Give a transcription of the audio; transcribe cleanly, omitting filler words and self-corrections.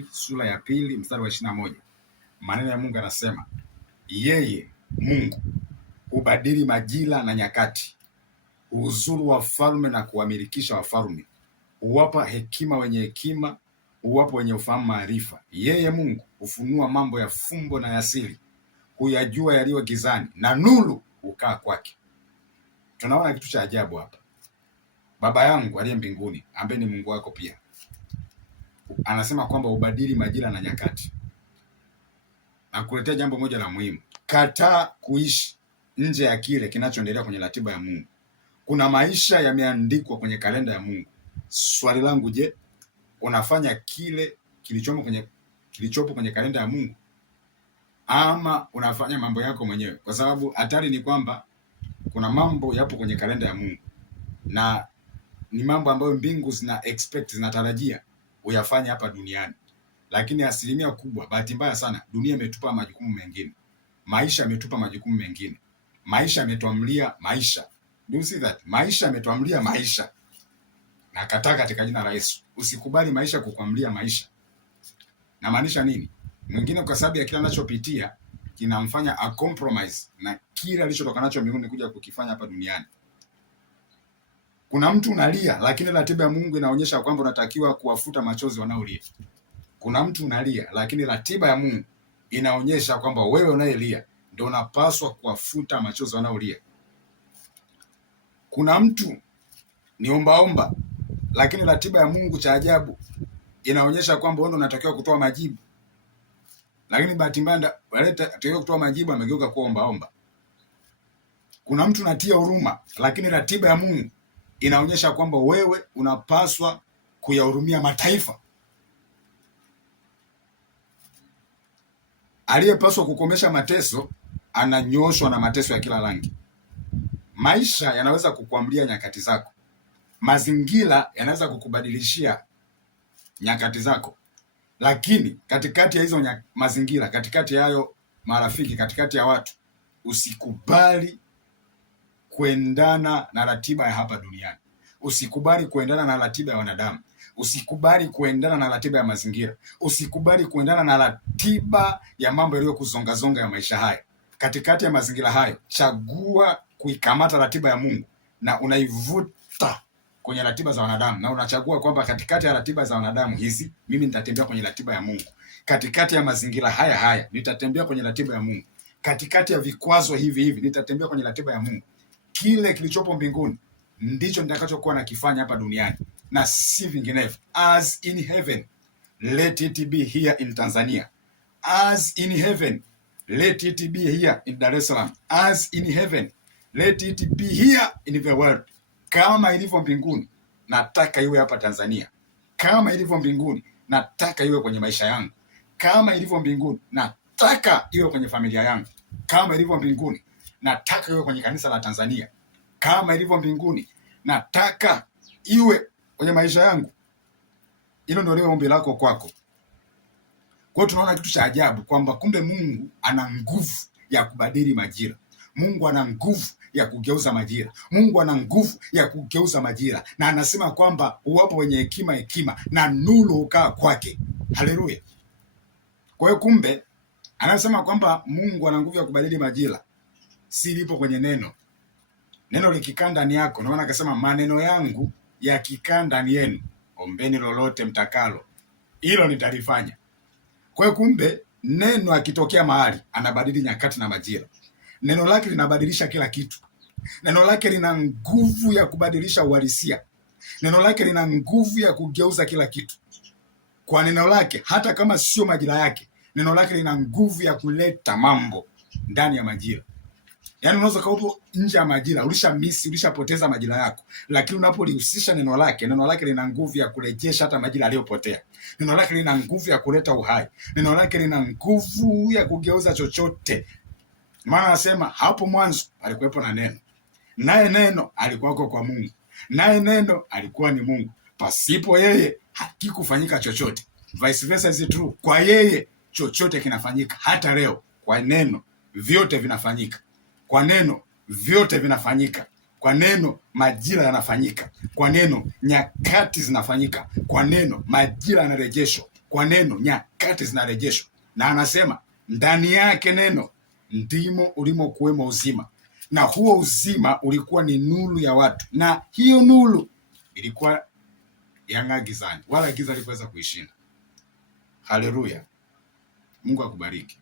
Samueli sura ya 2 mstari wa 21. Maneno ya Mungu yanasema, yeye Mungu hubadili majira na nyakati, huuzuru wafalme na kuwamilikisha wafalme, huwapa hekima wenye hekima, huwapa wenye ufahamu maarifa. Yeye Mungu hufunua mambo ya fumbo na ya siri, huyajua yaliyo gizani, na nuru hukaa kwake. Tunaona kitu cha ajabu hapa. Baba yangu aliye mbinguni, ambaye ni Mungu wako pia, anasema kwamba ubadili majira na nyakati. Na kuletea jambo moja la muhimu: kataa kuishi nje ya kile kinachoendelea kwenye ratiba ya Mungu. Kuna maisha yameandikwa kwenye kalenda ya Mungu. Swali langu, je, unafanya kile kilichopo kwenye kalenda ya Mungu, ama unafanya mambo yako mwenyewe? Kwa sababu hatari ni kwamba kuna mambo yapo kwenye kalenda ya Mungu na ni mambo ambayo mbingu zinatarajia uyafanye hapa duniani, lakini asilimia kubwa, bahati mbaya sana, dunia imetupa majukumu mengine, maisha yametupa majukumu mengine, maisha yametuamlia maisha. Do you see that? Maisha yametuamlia maisha. Na kataa katika jina la Yesu, usikubali maisha kukuamlia maisha. Na maanisha nini? Mwingine kwa sababu ya kile anachopitia kinamfanya a compromise na kile alichotoka nacho mbinguni kuja kukifanya hapa duniani. Kuna mtu unalia, lakini ratiba ya Mungu inaonyesha kwamba unatakiwa kuwafuta machozi wanaolia. Kuna mtu unalia, lakini ratiba ya Mungu inaonyesha kwamba wewe unayelia ndio unapaswa kuwafuta machozi wanaolia. Kuna mtu ni ombaomba, lakini ratiba ya Mungu cha ajabu inaonyesha kwamba wewe unatakiwa kutoa majibu, lakini bahati mbaya wale unatakiwa kutoa majibu amegeuka kuwa ombaomba. Kuna mtu unatia huruma, lakini ratiba ya Mungu inaonyesha kwamba wewe unapaswa kuyahurumia mataifa. Aliyepaswa kukomesha mateso ananyoshwa na mateso ya kila rangi. Maisha yanaweza kukuamlia nyakati zako, mazingira yanaweza kukubadilishia nyakati zako, lakini katikati ya hizo mazingira, katikati ya hayo marafiki, katikati ya watu, usikubali kuendana na ratiba ya hapa duniani. Usikubali kuendana na ratiba ya wanadamu. Usikubali kuendana na ratiba ya mazingira. Usikubali kuendana na ratiba ya mambo yaliyokuzongazonga ya maisha haya. Katikati ya mazingira hayo, chagua kuikamata ratiba ya Mungu na unaivuta kwenye ratiba za wanadamu, na unachagua kwamba katikati ya ratiba za wanadamu hizi mimi nitatembea kwenye ratiba ya Mungu. Katikati ya mazingira haya nitatembea kwenye ratiba ya Mungu. Katikati ya vikwazo hivi nitatembea kwenye ratiba ya Mungu. Kile kilichopo mbinguni ndicho nitakachokuwa nakifanya hapa duniani na si vinginevyo. As in heaven, let it be here in Tanzania. As in heaven, let it be here in Dar es Salaam. As in heaven, let it be here in the world. Kama ilivyo mbinguni, nataka iwe hapa Tanzania. Kama ilivyo mbinguni, nataka iwe kwenye maisha yangu. Kama ilivyo mbinguni, nataka iwe kwenye familia yangu. Kama ilivyo mbinguni, nataka iwe kwenye kanisa la Tanzania. Kama ilivyo mbinguni, nataka iwe kwenye maisha yangu. Hilo ndio leo ombi lako kwako. Kwa hiyo tunaona kitu cha ajabu kwamba kumbe Mungu ana nguvu ya kubadili majira. Mungu ana nguvu ya kugeuza majira. Mungu ana nguvu ya kugeuza majira, na anasema kwamba uwapo wenye hekima na nuru hukaa kwake. Haleluya. Kwa hiyo kumbe anasema kwamba Mungu ana nguvu ya kubadili majira, si lipo kwenye neno. Neno likikaa ndani yako, ndio maana akasema maneno yangu yakikaa ndani yenu, ombeni lolote mtakalo, hilo nitalifanya. Kwa hiyo kumbe neno akitokea mahali anabadili nyakati na majira. Neno lake linabadilisha kila kitu. Neno lake lina nguvu ya kubadilisha uhalisia. Neno lake lina nguvu ya kugeuza kila kitu. Kwa neno lake, hata kama sio majira yake, neno lake lina nguvu ya kuleta mambo ndani ya majira. Yaani unaweza kaupo nje ya majira, ulishapoteza majira yako, lakini unapolihusisha neno lake lina nguvu ya kurejesha hata majira aliyopotea. Neno lake lina nguvu ya kuleta uhai. Neno lake lina nguvu ya kugeuza chochote. Maana anasema hapo mwanzo alikuwepo na neno, naye neno alikuwako kwa Mungu, naye neno alikuwa ni Mungu. Pasipo yeye hakikufanyika chochote. Vice versa is true. Kwa yeye chochote kinafanyika. Hata leo kwa neno vyote vinafanyika. Kwa neno vyote vinafanyika. Kwa neno majira yanafanyika. Kwa neno nyakati zinafanyika. Kwa neno majira yanarejeshwa. kwa neno nyakati zinarejeshwa, na anasema ndani yake neno ndimo ulimokuwemo uzima, na huo uzima ulikuwa ni nuru ya watu, na hiyo nuru ilikuwa yang'aa gizani, wala giza likuweza kuishinda. Haleluya, Mungu akubariki.